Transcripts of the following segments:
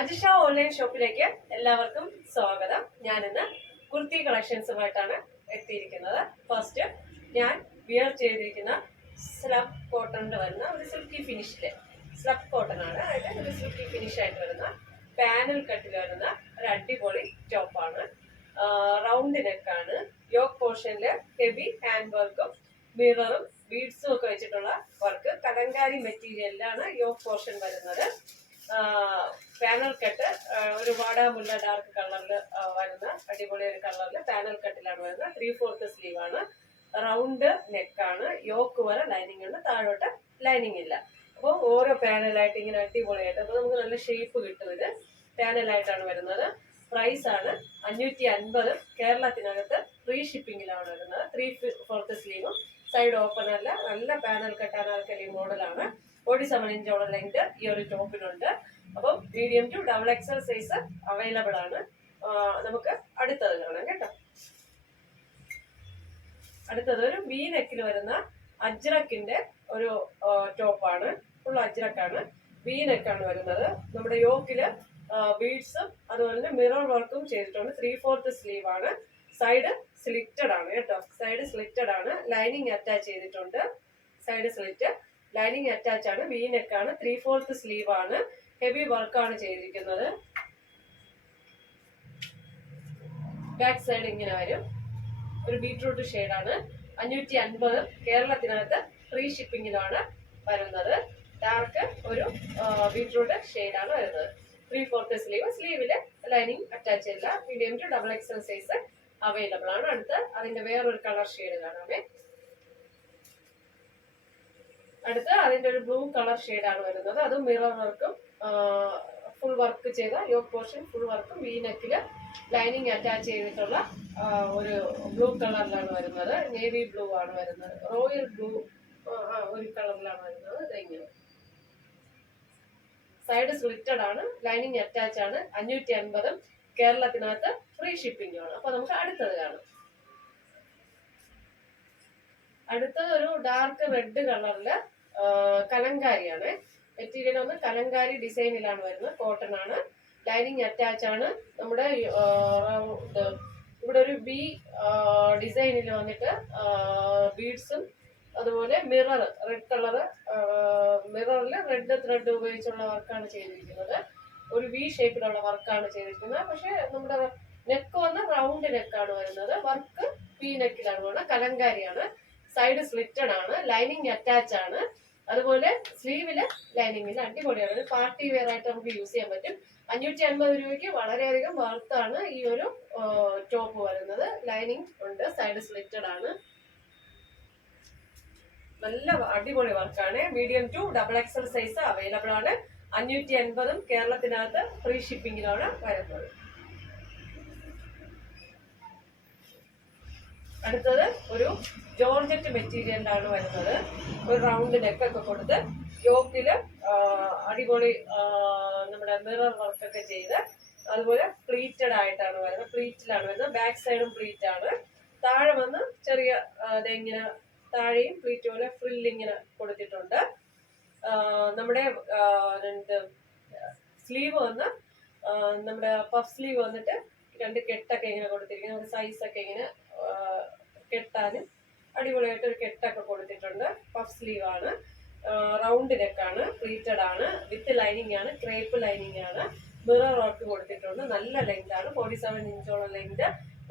Ajisha online ഷോപ്പിലേക്ക് എല്ലാവർക്കും സ്വാഗതം. ഞാനിന്ന് കുർത്തി കളക്ഷൻസുമായിട്ടാണ് എത്തിയിരിക്കുന്നത്. ഫസ്റ്റ് ഞാൻ വിയർ ചെയ്തിരിക്കുന്ന സ്ലബ് കോട്ടണിൽ വരുന്ന ഒരു സിൽക്കി ഫിനിഷില് സ്ലബ് കോട്ടൺ ആണ്. അതായത് ഒരു സിൽക്കി ഫിനിഷ് ആയിട്ട് വരുന്ന പാനൽ കട്ടിൽ വരുന്ന ഒരു അടിപൊളി ടോപ്പാണ്. റൗണ്ട് നെക്കാണ്. യോക്ക് പോർഷനിൽ ഹെവി ഹാൻഡ് വർക്കും മിററും ബീഡ്സും ഒക്കെ വെച്ചിട്ടുള്ള വർക്ക്. കലങ്കാരി മെറ്റീരിയലിലാണ് യോക്ക് പോർഷൻ വരുന്നത്. പാനൽ കട്ട് ഒരു വാടാമുല്ല ഡാർക്ക് കളറിൽ വരുന്ന അടിപൊളി ഒരു കളറിൽ പാനൽ കട്ടിലാണ് വരുന്നത്. 3/4 സ്ലീവ് ആണ്. റൗണ്ട് നെക്കാണ്. യോക്ക് വരെ ലൈനിങ് ഉണ്ട്, താഴോട്ട് ലൈനിങ് ഇല്ല. അപ്പോൾ ഓരോ പാനലായിട്ട് ഇങ്ങനെ അടിപൊളിയായിട്ട് അപ്പോൾ നമുക്ക് നല്ല ഷേപ്പ് കിട്ടും. ഇത് പാനലായിട്ടാണ് വരുന്നത്. പ്രൈസ് ആണ് 550. കേരളത്തിനകത്ത് ഫ്രീ ഷിപ്പിങ്ങിലാണ് വരുന്നത്. 3/4 സ്ലീവും സൈഡ് ഓപ്പൺ അല്ല. നല്ല പാനൽ കട്ട് അനാർക്കലി മോഡലാണ്. 47 ഇഞ്ചോളം ലെങ്ത് ഈ ഒരു ടോപ്പിനുണ്ട്. അപ്പം medium to XXL size available ആണ്. നമുക്ക് അടുത്തത് കാണാം കേട്ടോ. അടുത്തത് ഒരു വി നെക്കിൽ വരുന്ന അജ്രക്കിന്റെ ഒരു ടോപ്പാണ്. ഫുൾ അജ്രക്കാണ്. വി നെക്കാണ് വരുന്നത്. നമ്മുടെ യോക്കില് ബീഡ്സും അതുപോലെ തന്നെ മിറർ വർക്കും ചെയ്തിട്ടുണ്ട്. 3/4 സ്ലീവ് ആണ്. സൈഡ് സ്ലിറ്റഡ് ആണ് കേട്ടോ. സൈഡ് സ്ലിറ്റഡ് ആണ്. ലൈനിങ് അറ്റാച്ച് ചെയ്തിട്ടുണ്ട്. സൈഡ് സ്ലിറ്റ് ലൈനിങ് അറ്റാച്ച് ആണ്. വി നെക്കാണ്. 3/4 സ്ലീവ് ആണ്. ഹെവി വർക്കാണ് ചെയ്തിരിക്കുന്നത്. ബാക്ക് സൈഡ് ഇങ്ങനെ വരും. ഒരു ബീട്രൂട്ട് ഷെയ്ഡാണ്. 550. കേരളത്തിനകത്ത് ഫ്രീ ഷിപ്പിങ്ങിലാണ് വരുന്നത്. ഡാർക്ക് ഒരു ബീട്രൂട്ട് ഷെയ്ഡാണ് വരുന്നത്. 3/4 സ്ലീവ്. സ്ലീവില് ലൈനിങ് അറ്റാച്ച് ചെയ്യില്ല. Medium to XXL size available ആണ്. അടുത്ത് അതിന്റെ വേറൊരു കളർ ഷെയ്ഡ് കാണാമേ. അടുത്ത് അതിന്റെ ഒരു ബ്ലൂ കളർ ഷെയ്ഡാണ് വരുന്നത്. അതും മിറർ വർക്കും ഫുൾ വർക്ക് ചെയ്ത യോക്ക് പോർഷൻ ഫുൾ വർക്കും വി നെക്കില് ലൈനിങ് അറ്റാച്ച് ചെയ്തിട്ടുള്ള ഒരു ബ്ലൂ കളറിലാണ് വരുന്നത്. നേവി ബ്ലൂ ആണ് വരുന്നത്. റോയൽ ബ്ലൂ ഒരു കളറിലാണ് വരുന്നത്. ഇതെങ്ങനെ സൈഡ് സ്ലിറ്റഡ് ആണ്. ലൈനിങ് അറ്റാച്ച് ആണ്. 550. കേരളത്തിനകത്ത് ഫ്രീ ഷിപ്പിംഗ് ആണ്. അപ്പൊ നമുക്ക് അടുത്തത് കാണാം. അടുത്തത് ഒരു ഡാർക്ക് റെഡ് കളറില് കലങ്കാരിയാണ്. മെറ്റീരിയൽ ഒന്ന് കലങ്കാരി ഡിസൈനിലാണ് വരുന്നത്. കോട്ടൺ ആണ്. ലൈനിങ് അറ്റാച്ച് ആണ്. നമ്മുടെ ഇവിടെ ഒരു ബി ഡിസൈനിൽ വന്നിട്ട് ബീഡ്സും അതുപോലെ മിറർ റെഡ് കളറ് മിററിൽ റെഡ് ത്രെഡ് ഉപയോഗിച്ചുള്ള വർക്കാണ് ചെയ്തിരിക്കുന്നത്. ഒരു വി ഷേപ്പിലുള്ള വർക്കാണ് ചെയ്തിരിക്കുന്നത്. പക്ഷെ നമ്മുടെ നെക്ക് വന്ന് റൗണ്ട് നെക്കാണ് വരുന്നത്. വർക്ക് വി നെക്കിലാണ് വരുന്നത്. കലങ്കാരിയാണ്. സൈഡ് സ്ലിറ്റഡ് ആണ്. ലൈനിങ് അറ്റാച്ച് ആണ്. അതുപോലെ സ്ലീവില് ലൈനിങ്ങിൽ അടിപൊളിയാണ്. ഒരു പാർട്ടി വെയർ ആയിട്ട് നമുക്ക് യൂസ് ചെയ്യാൻ പറ്റും. 550 രൂപയ്ക്ക് വളരെയധികം വർത്താണ് ഈ ഒരു ടോപ്പ് വരുന്നത്. ലൈനിങ് ഉണ്ട്. സൈഡ് സ്ലിറ്റഡ് ആണ്. നല്ല അടിപൊളി വർക്കാണ്. Medium to XXL size available ആണ്. 550. കേരളത്തിനകത്ത് ഫ്രീ ഷിപ്പിങ്ങിലാണ് വരുന്നത്. അടുത്തത് ഒരു ജോർജറ്റ് മെറ്റീരിയലിലാണ് വരുന്നത്. ഒരു റൗണ്ട് നെക്കൊക്കെ കൊടുത്ത് യോക്കില് അടിപൊളി നമ്മുടെ മിറർ വർക്കൊക്കെ ചെയ്ത് അതുപോലെ പ്ലീറ്റഡ് ആയിട്ടാണ് വരുന്നത്. പ്ലീറ്റിലാണ് വരുന്നത്. ബാക്ക് സൈഡും പ്ലീറ്റ് ആണ്. താഴെ വന്ന് ചെറിയ ഇങ്ങനെ താഴെയും പ്ലീറ്റ് പോലെ ഫ്രില്ലിങ്ങനെ കൊടുത്തിട്ടുണ്ട്. നമ്മുടെ സ്ലീവ് വന്ന് നമ്മുടെ പഫ് സ്ലീവ് വന്നിട്ട് 2 കെട്ടൊക്കെ ഇങ്ങനെ കൊടുത്തിരിക്കുന്നത്. നമ്മുടെ സൈസൊക്കെ ഇങ്ങനെ കെട്ടാനും അടിപൊളിയായിട്ട് ഒരു കെട്ടൊക്കെ കൊടുത്തിട്ടുണ്ട്. പഫ് സ്ലീവ് ആണ്. റൗണ്ട് നെക്കാണ്. പ്ലീറ്റഡ് ആണ്. വിത്ത് ലൈനിങ് ആണ്. ക്രേപ്പ് ലൈനിങ് ആണ്. മിറർ വർക്ക് കൊടുത്തിട്ടുണ്ട്. നല്ല ലെങ്ത് ആണ്. 47 ഇഞ്ചോളം ലെങ്ത്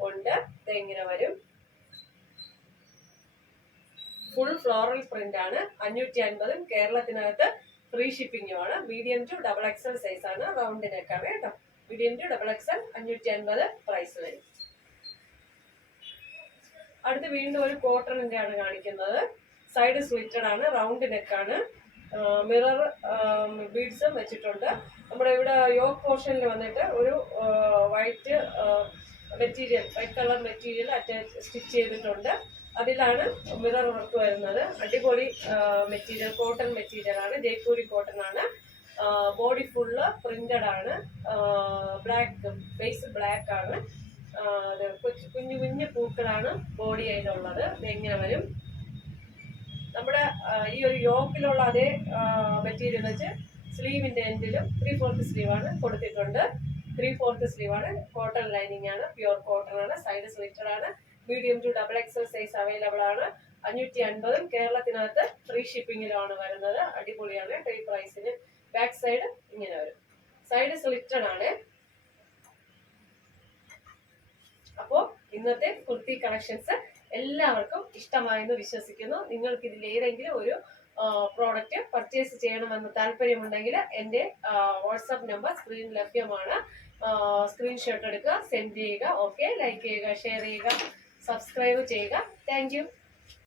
ഉണ്ട്. ഇതെങ്ങനെ വരും. ഫുൾ ഫ്ലോറൽ പ്രിന്റ് ആണ്. 550. കേരളത്തിനകത്ത് ഫ്രീ ഷിപ്പിംഗും ആണ്. മീഡിയം ടു XXL സൈസ് ആണ്. റൗണ്ട് നെക്കാണ് കേട്ടോ. മീഡിയം ടു XXL 550 പ്രൈസ് വരും. അടുത്ത് വീണ്ടും ഒരു കോട്ടണിന്റെ ആണ് കാണിക്കുന്നത്. സൈഡ് സ്ലിറ്റഡ് ആണ്. റൗണ്ട് നെക്കാണ്. മിറർ ബീഡ്സും വെച്ചിട്ടുണ്ട്. നമ്മുടെ ഇവിടെ യോക്ക് പോർഷനിൽ വന്നിട്ട് ഒരു white material, white colour material stitch ചെയ്തിട്ടുണ്ട്. അതിലാണ് മിറർ വർക്ക് വരുന്നത്. അടിപൊളി മെറ്റീരിയൽ, കോട്ടൺ മെറ്റീരിയൽ ആണ്. ജയ്പൂരി കോട്ടൺ ആണ്. ബോഡി ഫുള്ള് പ്രിന്റഡ് ആണ്. ബ്ലാക്ക് ബേസ് ബ്ലാക്ക് ആണ്. കുഞ്ഞു കുഞ്ഞു പൂക്കളാണ് ബോഡി അതിലുള്ളത്. ഇതെങ്ങനെ വരും. നമ്മുടെ ഈ ഒരു യോക്കിലുള്ള അതേ മെറ്റീരിയൽ വെച്ച് സ്ലീവിന്റെ എൻഡിലും 3/4 സ്ലീവാണ് കൊടുത്തിട്ടുണ്ട്. 3/4 സ്ലീവാണ്. കോട്ടൺ ലൈനിങ് ആണ്, പ്യുവർ കോട്ടൺ ആണ്. സൈഡ് സ്ലിറ്റഡ് ആണ്. Medium to double XL size available ആണ്. 550 കേരളത്തിനകത്ത് ഫ്രീ ഷിപ്പിംഗിലാണ് വരുന്നത്. അടിപൊളിയാണ്. ഈ പ്രൈസിന് ബാക്ക് സൈഡ് ഇങ്ങനെ വരും. സൈഡ് സ്ലിറ്റഡ് ആണ്. അപ്പോൾ ഇന്നത്തെ കുർത്തി കളക്ഷൻസ് എല്ലാവർക്കും ഇഷ്ടമായെന്ന് വിശ്വസിക്കുന്നു. നിങ്ങൾക്ക് ഇതിൽ ഏതെങ്കിലും ഒരു പ്രോഡക്റ്റ് പർച്ചേസ് ചെയ്യണമെന്ന് താല്പര്യമുണ്ടെങ്കിൽ എൻ്റെ വാട്സാപ്പ് നമ്പർ സ്ക്രീനിൽ ലഭ്യമാണ്. സ്ക്രീൻഷോട്ട് എടുക്കുക, സെൻഡ് ചെയ്യുക. ഓക്കെ, ലൈക്ക് ചെയ്യുക, ഷെയർ ചെയ്യുക, സബ്സ്ക്രൈബ് ചെയ്യുക. Thank you.